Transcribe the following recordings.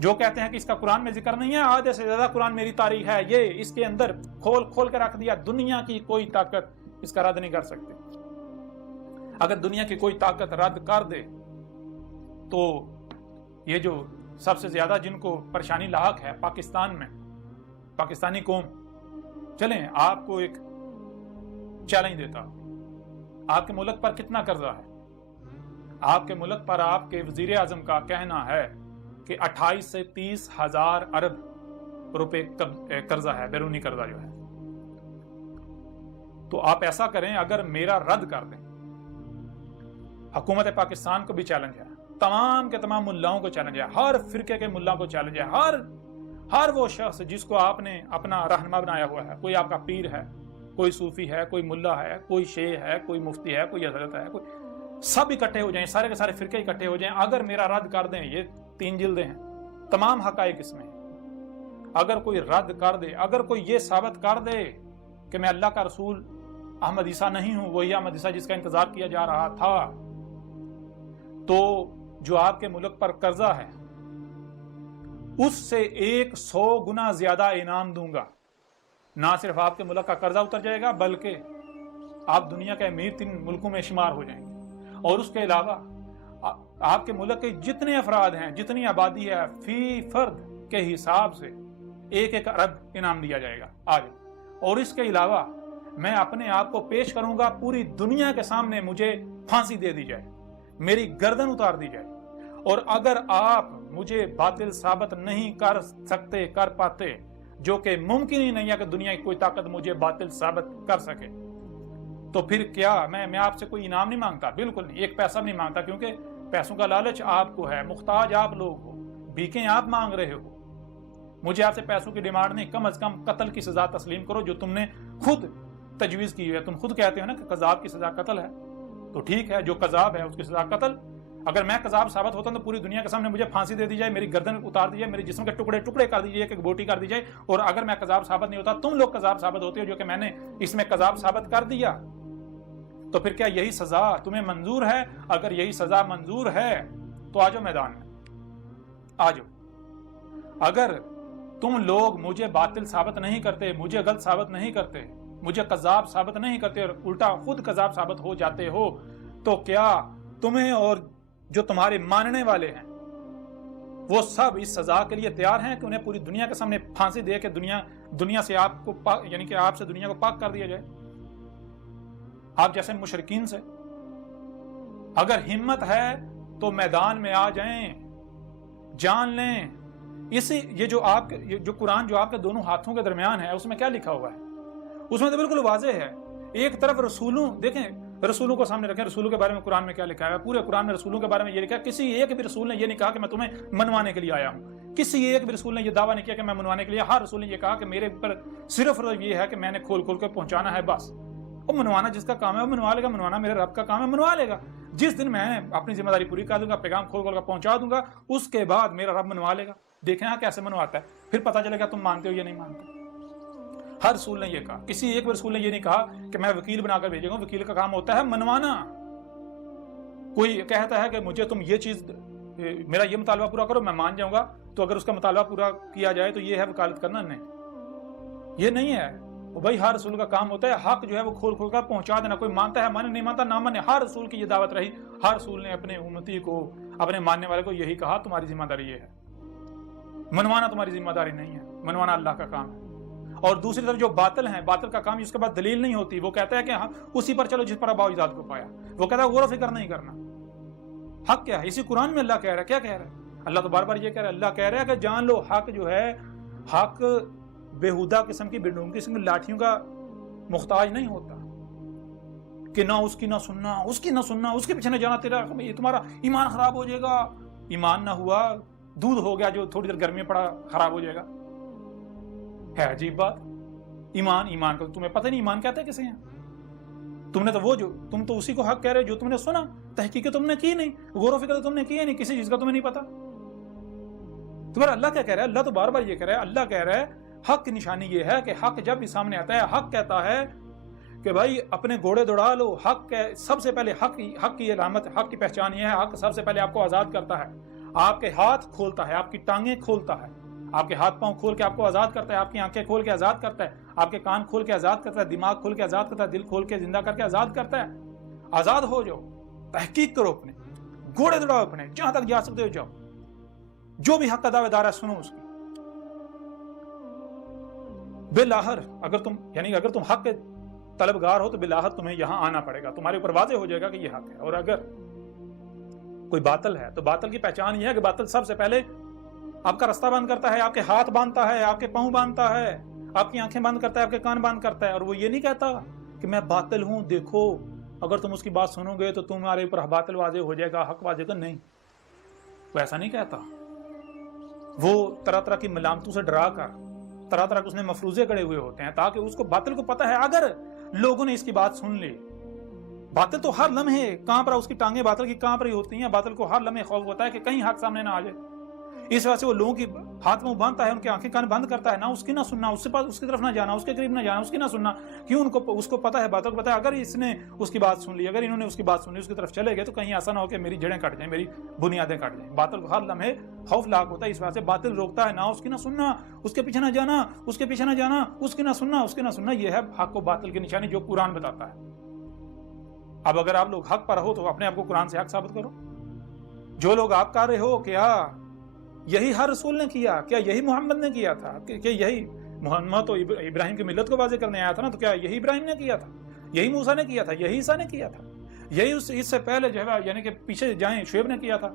جو کہتے ہیں کہ اس کا قرآن میں ذکر نہیں ہے، آدھے سے زیادہ قرآن میری تاریخ ہے، یہ اس کے اندر کھول کھول کے رکھ دیا، دنیا کی کوئی طاقت اس کا رد نہیں کر سکتی۔ اگر دنیا کی کوئی طاقت رد کر دے تو یہ جو سب سے زیادہ جن کو پریشانی لاحق ہے پاکستان میں، پاکستانی قوم، چلیں آپ کو ایک چیلنج دیتا ہوں، آپ کے ملک پر کتنا قرضہ ہے؟ آپ کے ملک پر آپ کے وزیر اعظم کا کہنا ہے کہ 28 سے 30 ہزار ارب روپے قرضہ ہے، بیرونی قرضہ جو ہے۔ تو آپ ایسا کریں، اگر میرا رد کر دیں، حکومت پاکستان کو بھی چیلنج ہے، تمام کے تمام ملاؤں کو چیلنج ہے، ہر فرقے کے ملاؤں کو چیلنج ہے، ہر وہ شخص جس کو آپ نے اپنا رہنما بنایا ہوا ہے، کوئی آپ کا پیر ہے، کوئی صوفی ہے، کوئی ملا ہے، کوئی شیخ ہے، کوئی مفتی ہے، کوئی حضرت ہے، کوئی، سب اکٹھے ہو جائیں، سارے کے سارے فرقے اکٹھے ہو جائیں، اگر میرا رد کر دیں، یہ 3 جلدیں ہیں، تمام حقائق اس میں ہیں، اگر کوئی رد کر دے، اگر کوئی یہ ثابت کر دے کہ میں اللہ کا رسول احمد عیسیٰ نہیں ہوں، وہی احمد عیسیٰ جس کا انتظار کیا جا رہا تھا، تو جو آپ کے ملک پر قرضہ ہے اس سے 100 گنا زیادہ انعام دوں گا۔ نہ صرف آپ کے ملک کا قرضہ اتر جائے گا، بلکہ آپ دنیا کے امیر 3 ملکوں میں شمار ہو جائیں گے، اور اس کے علاوہ آپ کے ملک کے جتنے افراد ہیں، جتنی آبادی ہے، فی فرد کے حساب سے 1 ارب انعام دیا جائے گا آج۔ اور اس کے علاوہ میں اپنے آپ کو پیش کروں گا پوری دنیا کے سامنے، مجھے پھانسی دے دی جائے، میری گردن اتار دی جائے، اور اگر آپ مجھے باطل ثابت نہیں کر سکتے، کر پاتے، جو کہ ممکن ہی نہیں ہے کہ دنیا کی کوئی طاقت مجھے باطل ثابت کر سکے، تو پھر کیا میں آپ سے کوئی انعام نہیں مانگتا، بالکل نہیں، 1 پیسہ نہیں مانگتا، کیونکہ پیسوں کا لالچ آپ کو ہے، محتاج آپ لوگ ہو، بھیکیں آپ مانگ رہے ہو، مجھے آپ سے پیسوں کی ڈیمانڈ نہیں، کم از کم قتل کی سزا تسلیم کرو جو تم نے خود تجویز کی ہے۔ تم خود کہتے ہو نا کہ قذاب کی سزا قتل ہے، تو ٹھیک ہے، جو قذاب ہے اس کی سزا قتل۔ اگر میں قذاب ثابت ہوتا ہوں تو پوری دنیا کے سامنے مجھے پھانسی دے دی جائے، میری گردن اتار دی جائے، میرے جسم کے ٹکڑے ٹکڑے کر دی جائے، ایک بوٹی کر دی جائے، اور اگر میں قذاب ثابت نہیں ہوتا، تم لوگ قذاب ثابت ہوتے ہو جو کہ میں نے اس میں قذاب ثابت کر دیا، تو پھر کیا یہی سزا تمہیں منظور ہے؟ اگر یہی سزا منظور ہے تو آ جاؤ میدان میں، آ جاؤ۔ اگر تم لوگ مجھے باطل ثابت نہیں کرتے، مجھے غلط ثابت نہیں کرتے، مجھے قذاب ثابت نہیں کرتے، اور الٹا خود قذاب ثابت ہو جاتے ہو، تو کیا تمہیں اور جو تمہارے ماننے والے ہیں وہ سب اس سزا کے لیے تیار ہیں کہ انہیں پوری دنیا کے سامنے پھانسی دے کے دنیا سے آپ کو یعنی کہ آپ سے دنیا کو پاک کر دیا جائے؟ آپ جیسے مشرکین سے اگر ہمت ہے تو میدان میں آ جائیں، جان لیں۔ یہ جو قرآن جو آپ کے دونوں ہاتھوں کے درمیان ہے، اس میں کیا لکھا ہوا ہے؟ اس میں تو بالکل واضح ہے، ایک طرف رسولوں، دیکھیں رسولوں کو سامنے رکھیں، رسولوں کے بارے میں قرآن میں کیا لکھا ہے؟ پورے قرآن میں رسولوں کے بارے میں یہ لکھا ہے، کسی ایک بھی رسول نے یہ نہیں کہا کہ میں تمہیں منوانے کے لیے آیا ہوں، کسی ایک بھی رسول نے یہ دعویٰ نہیں کیا کہ میں منوانے کے لیے، ہر رسول نے یہ کہا کہ میرے اوپر صرف یہ ہے کہ میں نے کھول کھول کے پہنچانا ہے، بس۔ وہ منوانا جس کا کام ہے وہ منوا لے گا، منوانا میرے رب کا کام ہے، منوا لے گا۔ جس دن میں اپنی ذمہ داری پوری کر دوں گا، پیغام کھول کھول کر پہنچا دوں گا، اس کے بعد میرا رب منوا لے گا۔ دیکھیں ہاں کیسے منواتا ہے، پھر پتہ چلے گا تم مانتے ہو یا نہیں مانتے۔ ہر رسول نے یہ کہا، کسی ایک بھی رسول نے یہ نہیں کہا کہ میں وکیل بنا کر بھیجوں گا، وکیل کا کام ہوتا ہے منوانا۔ کوئی کہتا ہے کہ مجھے تم یہ چیز، میرا یہ مطالبہ پورا کرو، میں مان جاؤں گا، تو اگر اس کا مطالبہ پورا کیا جائے تو یہ ہے وکالت کرنا؟ نہیں، یہ نہیں ہے۔ بھائی ہر رسول کا کام ہوتا ہے حق جو ہے وہ کھول کھول کر پہنچا دینا، کوئی مانتا ہے مانے، نہیں مانتا نہ مانے، ہر رسول کی یہ دعوت رہی، ہر رسول نے اپنے امتی کو، اپنے ماننے والے کو یہی کہا تمہاری ذمہ داری یہ ہے، منوانا تمہاری ذمہ داری نہیں ہے، منوانا اللہ کا کام ہے۔ اور دوسری طرف جو باطل ہیں، باطل کا کام اس کے بعد دلیل نہیں ہوتی، وہ کہتا ہے کہ ہاں اسی پر چلو جس پر ابا اجداد کو پایا، وہ کہتا ہے غور و فکر نہیں کرنا۔ حق کیا ہے؟ اسی قرآن میں اللہ کہہ رہا ہے، کیا کہہ رہا ہے؟ اللہ تو بار بار یہ کہہ رہا ہے، اللہ کہہ رہا ہے کہ جان لو حق جو ہے، حق بےہودہ قسم کی بے قسم کی لاٹھیوں کا محتاج نہیں ہوتا کہ نہ اس کی نہ سننا، اس کی نہ سننا، اس کے پیچھے نہ جانا، تمہارا ایمان خراب ہو جائے گا۔ ایمان نہ ہوا، دودھ ہو گیا جو تھوڑی دیر گرمی میں پڑا خراب ہو جائے گا۔ ہے عجیب بات، ایمان کا تمہیں پتہ نہیں ایمان کہتے کسے ہیں؟ تم نے تو تم تو اسی کو حق کہہ رہے جو تم نے سنا، تحقیق تم نے کی نہیں، غور و فکر تم نے کی نہیں، کسی چیز کا تمہیں نہیں پتا۔ تمہارا اللہ کیا کہہ رہا ہے؟ اللہ تو بار بار یہ کہہ رہا ہے، اللہ کہہ رہا ہے حق کی نشانی یہ ہے کہ حق جب بھی سامنے آتا ہے، حق کہتا ہے کہ بھائی اپنے گھوڑے دوڑا لو، حق سب سے پہلے حق کی علامت، حق کی پہچان یہ ہے، حق سب سے پہلے آپ کو آزاد کرتا ہے، آپ کے ہاتھ کھولتا ہے، آپ کی ٹانگیں کھولتا ہے، آپ کے ہاتھ پاؤں کھول کے آپ کو آزاد کرتا ہے، آپ کی آنکھیں کھول کے آزاد کرتا ہے، آپ کے کان کھول کے آزاد کرتا ہے، دماغ کھول کے آزاد کرتا ہے، دل کھول کے زندہ کر کے آزاد کرتا ہے۔ آزاد ہو جاؤ، تحقیق کرو، اپنے گھوڑے دوڑاؤ، اپنے جہاں تک جا سکتے ہو جاؤ، جو بھی حق کا دعوے دار ہے سنو اس کی۔ بالآخر اگر تم حق کے طلبگار ہو تو بالآخر تمہیں یہاں آنا پڑے گا، تمہارے اوپر واضح ہو جائے گا کہ یہ حق ہے۔ اور اگر کوئی باطل ہے تو باطل کی پہچان یہ ہے کہ باطل سب سے پہلے آپ کا رستہ بند کرتا ہے، آپ کے ہاتھ باندھتا ہے، آپ کے پاؤں باندھتا ہے، آپ کی آنکھیں بند کرتا ہے، آپ کے کان بند کرتا ہے، اور وہ یہ نہیں کہتا کہ میں باطل ہوں، دیکھو اگر تم اس کی بات سنو گے تو تمہارے اوپر باطل واضح ہو جائے گا، حق واضح ہوگا، نہیں، وہ ایسا نہیں کہتا۔ وہ طرح طرح کی ملامتوں سے ڈرا کر طرح طرح کے اس نے مفروضے کڑے ہوئے ہوتے ہیں تاکہ اس کو باطل کو پتہ ہے اگر لوگوں نے اس کی بات سن لی، باطل تو ہر لمحے کانپ رہا، اس کی ٹانگیں باطل کی کانپ رہی ہوتی ہیں، باطل کو ہر لمحے خوف ہوتا ہے کہ کہیں حق سامنے نہ آ جائے، اس وجہ سے وہ لوگوں کی ہاتھ منہ باندھتا ہے، ان کی آنکھیں کان بند کرتا ہے، نہ اس کی نہ سننا، اس کی طرف نہ جانا، اس کے قریب نہ جانا، اس کی نہ سننا، کیوں اس کو پتہ ہے، باطل کو پتہ ہے اگر اس نے اس کی بات سن لی، اگر انہوں نے اس کی بات سن لی، اس کی طرف چلے گئے تو کہیں ایسا نہ ہو کہ میری جڑیں کٹ جائیں، میری بنیادیں کٹ جائیں۔ باطل کو ہر لمحے خوف لاحق ہوتا ہے، اس وجہ سے باطل روکتا ہے، نہ اس کی نہ سننا، اس کے پیچھے نہ جانا، اس کے پیچھے نہ جانا، اس کی نہ سننا، اس کی نہ سننا۔ یہ ہے حق و باطل کی نشانی جو قرآن بتاتا ہے۔ اب اگر آپ لوگ حق پر ہو تو اپنے آپ کو قرآن سے حق ثابت کرو۔ جو لوگ آپ کہہ رہے ہو کیا یہی ہر رسول نے کیا، کیا یہی محمد نے کیا تھا، کہ یہی محمد تو ابراہیم کی ملت کو واضح کرنے آیا تھا نا، تو کیا یہی ابراہیم نے کیا تھا، یہی موسیٰ نے کیا تھا، یہی عیسیٰ نے کیا تھا، یہی اس سے پہلے جو ہے یعنی کہ پیچھے جائیں شعیب نے کیا تھا،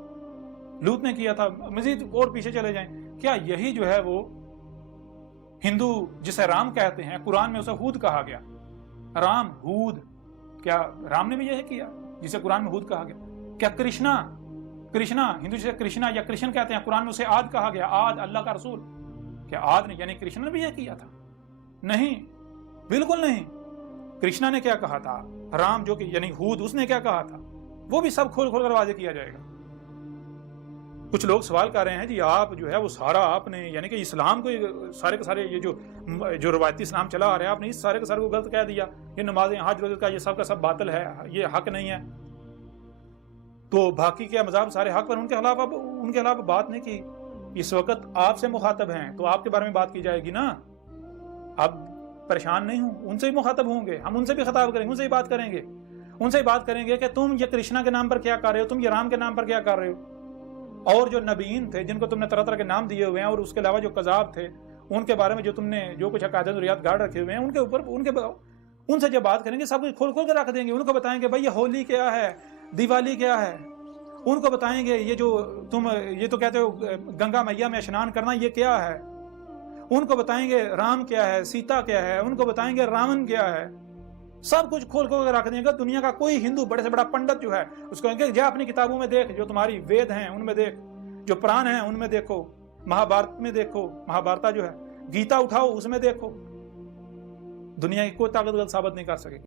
لوط نے کیا تھا، مزید اور پیچھے چلے جائیں، کیا یہی جو ہے وہ ہندو جسے رام کہتے ہیں، قرآن میں اسے ہود کہا گیا، رام ہود، کیا رام نے بھی یہی کیا جسے قرآن میں ہود کہا گیا؟ کیا کرشنا ہندو جسے کرشنا یا کرشن کہتے ہیں، قرآن میں اسے عاد کہا گیا، عاد اللہ کا رسول، کیا عاد نے یعنی کرشنا نے بھی یہ کیا تھا؟ نہیں، بالکل نہیں۔ کرشنا نے کیا کہا تھا، رام جو کہ یعنی ہود، اس نے کیا کہا تھا، وہ بھی سب کھول کھول کر واضح کیا جائے گا۔ کچھ لوگ سوال کر رہے ہیں جی آپ جو ہے وہ سارا آپ نے یعنی کہ اسلام کو سارے کے سارے یہ جو روایتی اسلام چلا آ رہا ہے آپ نے اس سارے کے سارے کو غلط کہہ دیا، یہ نمازیں حج روزے کا یہ سب کا سب باطل ہے، یہ حق نہیں ہے، تو باقی کیا مذاہب سارے حق پر، ان کے خلاف بات نہیں کی۔ اس وقت آپ سے مخاطب ہیں تو آپ کے بارے میں بات کی جائے گی نا، اب پریشان نہیں ہوں، ان سے بھی مخاطب ہوں گے، ہم ان سے بھی خطاب کریں گے، ان سے بھی بات کریں گے، ان سے بھی بات کریں گے کہ تم یہ کرشنا کے نام پر کیا کر رہے ہو، تم یہ رام کے نام پر کیا کر رہے ہو، اور جو نبیین تھے جن کو تم نے طرح طرح کے نام دیے ہوئے ہیں، اور اس کے علاوہ جو کذاب تھے ان کے بارے میں جو تم نے جو کچھ عقائد ضروریات گاڑ رکھے ہوئے ہیں، ان کے اوپر ان سے جب بات کریں گے سب کچھ کھول کھول کے رکھ دیں گے، ان کو بتائیں گے بھائی یہ ہولی کیا ہے، دیوالی کیا ہے، ان کو بتائیں گے یہ جو تم یہ تو کہتے ہو گنگا میاں میں اشنان کرنا یہ کیا ہے، ان کو بتائیں گے رام کیا ہے، سیتا کیا ہے، ان کو بتائیں گے راون کیا ہے، سب کچھ کھول کھول کے رکھ دیں گے۔ دنیا کا کوئی ہندو بڑے سے بڑا پنڈت جو ہے اس کو کہیں گے جا اپنی کتابوں میں دیکھ، جو تمہاری وید ہیں ان میں دیکھ، جو پران ہیں ان میں دیکھو، مہابھارت میں دیکھو، مہابھارتا جو ہے، گیتا اٹھاؤ اس میں دیکھو، دنیا کی کوئی طاقت ثابت نہیں کر سکے گی۔